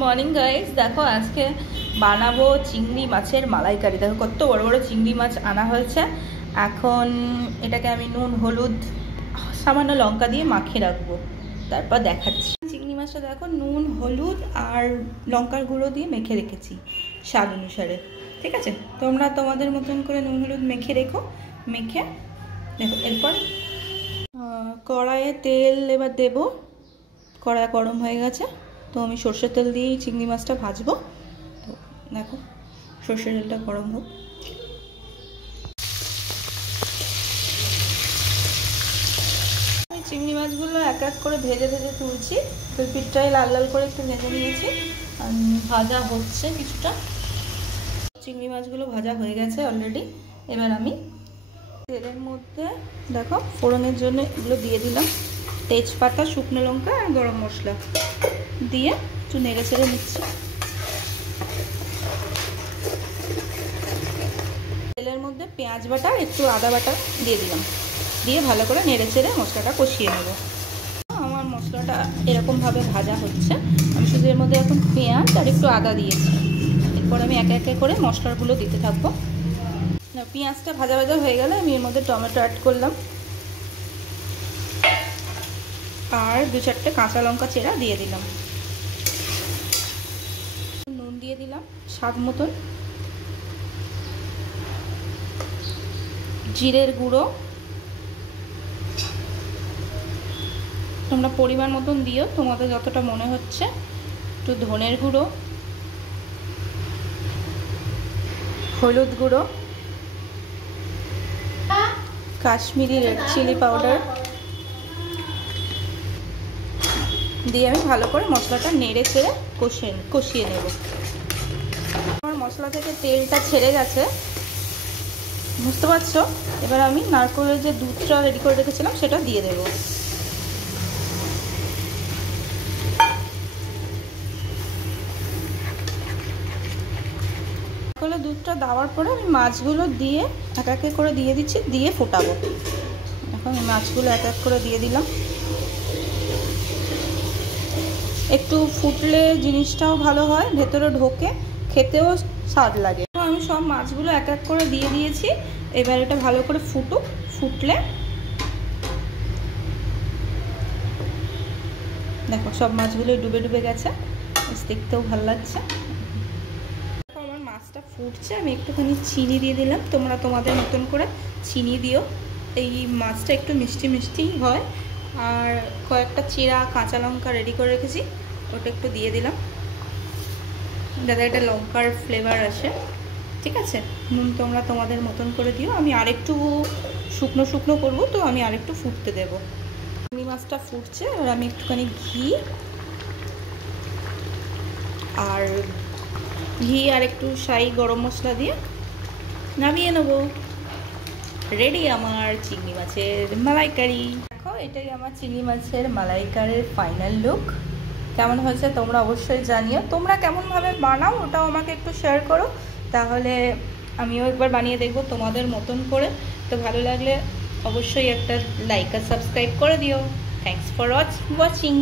Morning guys, দেখো আজকে বানাবো চিংড়ি মাছের মালাইকারি। দেখো কত বড় বড় চিংড়ি মাছ আনা হয়েছে। এখন এটাকে আমি নুন হলুদ সামান্য লঙ্কা দিয়ে মাখিয়ে রাখবো, তারপর দেখাচ্ছি। চিংড়ি মাছটা দেখো নুন হলুদ আর লঙ্কার গুঁড়ো দিয়ে মেখে রেখেছি স্বাদ অনুসারে। ঠিক আছে, তোমরা তোমাদের মতন করে নুন হলুদ মেখে রেখো। মেখে দেখো এরপর কড়াইয়ে তেল এবার দেবো। কড়াই গরম হয়ে গেছে, তো আমি সর্ষের তেল দিয়েই চিংড়ি মাছটা ভাজবো। তো দেখো সর্ষের তেলটা গরম হোক। আমি চিংড়ি মাছগুলো এক এক করে ভেজে ভেজে তুলছি। তো পিঠটাই লাল লাল করে একটু ভেজে নিয়েছি, ভাজা হচ্ছে কিছুটা। চিংড়ি মাছগুলো ভাজা হয়ে গেছে অলরেডি। এবার আমি তেলের মধ্যে দেখো ফোড়নের জন্য এগুলো দিয়ে দিলাম, তেজপাতা, শুকনো লঙ্কা আর গরম মশলা দিয়ে একটু নেড়ে চেড়ে নিচ্ছি। তেলের মধ্যে পেঁয়াজ বাটা একটু আদা বাটা দিয়ে দিলাম, দিয়ে ভালো করে নেড়ে চেড়ে মশলাটা কষিয়ে নেব। আমার মশলাটা এরকমভাবে ভাজা হচ্ছে। আমি শুধু এর মধ্যে এখন পেঁয়াজ আর একটু আদা দিয়েছি। এরপর আমি একে একে করে মশলাগুলো দিতে থাকবো। পেঁয়াজটা ভাজা ভাজা হয়ে গেলে আমি এর মধ্যে টমেটো অ্যাড করলাম আর 2-4টে কাঁচা লঙ্কা চেরা দিয়ে দিলাম। নুন দিয়ে দিলাম স্বাদ মতন, জিরের গুঁড়ো তোমরা পরিমাণ মতন দিও, তোমাদের যতটা মনে হচ্ছে। একটু ধনের গুঁড়ো, হলুদ গুঁড়ো, কাশ্মীরি রেড চিলি পাউডার দিয়ে আমি ভালো করে মশলাটা নেড়ে চেড়ে কষিয়ে নেব। আমার মশলা থেকে তেলটা ছেড়ে গেছে, বুঝতে পারছো? এবার আমি নারকেলের যে দুধটা রেডি করে রেখেছিলাম সেটা দিয়ে দেব। নারকেলের দুধটা দেওয়ার পরে আমি মাছগুলো দিয়ে এক এক করে দিয়ে দিচ্ছি, দিয়ে ফোটাবো। এখন মাছগুলো এক এক করে দিয়ে দিলাম। একটু ফুটলে জিনিসটাও ভালো হয়, ভেতরে ঢোকে, খেতেও স্বাদ লাগে। তো আমি সব মাছগুলো এক এক করে দিয়ে দিয়েছি। এবার এটা ভালো করে ফুটুক। ফুটলে দেখো সব মাছগুলো ডুবে ডুবে গেছে, দেখতেও ভালো লাগছে। আমার মাছটা ফুটছে, আমি একটুখানি চিনি দিয়ে দিলাম। তোমরা তোমাদের মতন করে চিনি দিও। এই মাছটা একটু মিষ্টি মিষ্টি হয়। আর কয়েকটা চিরা কাঁচা লঙ্কা রেডি করে রেখেছি, ওটা একটু দিয়ে দিলাম যাতে একটা লঙ্কার ফ্লেভার আসে। ঠিক আছে, নুন তোমরা তোমাদের মতন করে দিও। আমি আরেকটু শুকনো শুকনো করবো, তো আমি আরেকটু ফুটতে দেবো। চিংড়ি মাছটা ফুটছে, আর আমি একটুখানি ঘি আর একটু শাহি গরম মশলা দিয়ে নামিয়ে নেবো। রেডি আমার চিংড়ি মাছের মালাইকারি। দেখো এটাই আমার চিংড়ি মাছের মালাইকারির ফাইনাল লুক। কেমন হয়েছে তোমরা অবশ্যই জানিও। তোমরা কেমনভাবে বানাও ওটাও আমাকে একটু শেয়ার করো, তাহলে আমিও একবার বানিয়ে দেখবো তোমাদের মতন করে। তো ভালো লাগলে অবশ্যই একটা লাইক আর সাবস্ক্রাইব করে দিও। Thanks for watching.